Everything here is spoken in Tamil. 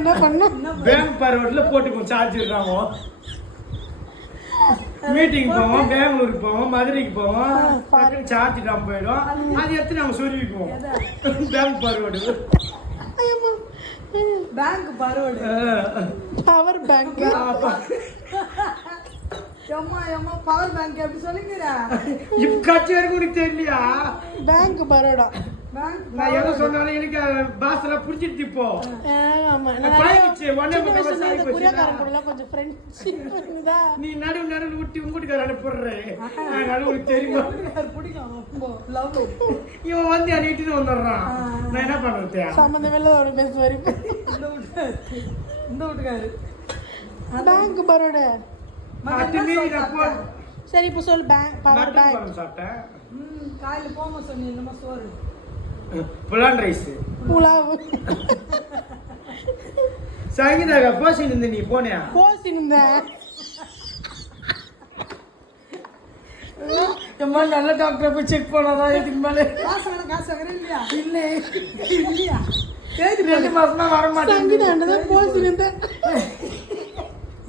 என்ன பண்ணோம்? பேங்க் பரோட்ல போட்டுப்போம் சார்ஜ். மீட்டிங் போவோம், பெங்களூருக்கு போவோம், மதுரைக்கு போவோம், சார்ஜ் டாம் போயிடும். அது எடுத்து நம்ம சொல்லிக்குவோம். Bank Baroda, bank Baroda, power bank. எம்மா பவர் பேங்க் எப்படி சொல்லிக்கிறா? இப்ப கட்சி வரைக்கும் உனக்கு தெரியலையா? பேங்க் பரோடா. நான் எதை சொன்னாலும் எனக்கு பாசல புடிச்சிட்டு இப்போ. ஆமா, கொஞ்சம் ஃப்ரெண்ட்ஷிப் இருக்குதா? நீ நடு விட்டு உங்கூட்டுக்கார அனுப்புறே. நடுவுக்கு தெரியுமா? இவன் வந்து அன்னிட்டு வந்துடுறான். நான் என்ன பண்றது? சம்பந்தமே இல்ல ஒரு பேச வரைக்கும். இந்த வீட்டுக்காரு பேங்க் பரோடா. சரி, இப்போ சொல். பவர் பேங்க் சாப்பிட்டேன். காலையில போக சொன்னீங்க. என்னமா சோறு? புலான் ரைஸ், புலாவ். சங்கீதா போசின்னு இருந்த, நீ போனியா? போசின்னு எம்மா நல்ல டாக்டரை போய் செக் பண்ணாதான் இதுக்கு மேலே காசு வாங்குறேன் இல்லையா? இல்லையா? 2 மாசமா வர மாட்டேன். சங்கீதா போசின்னு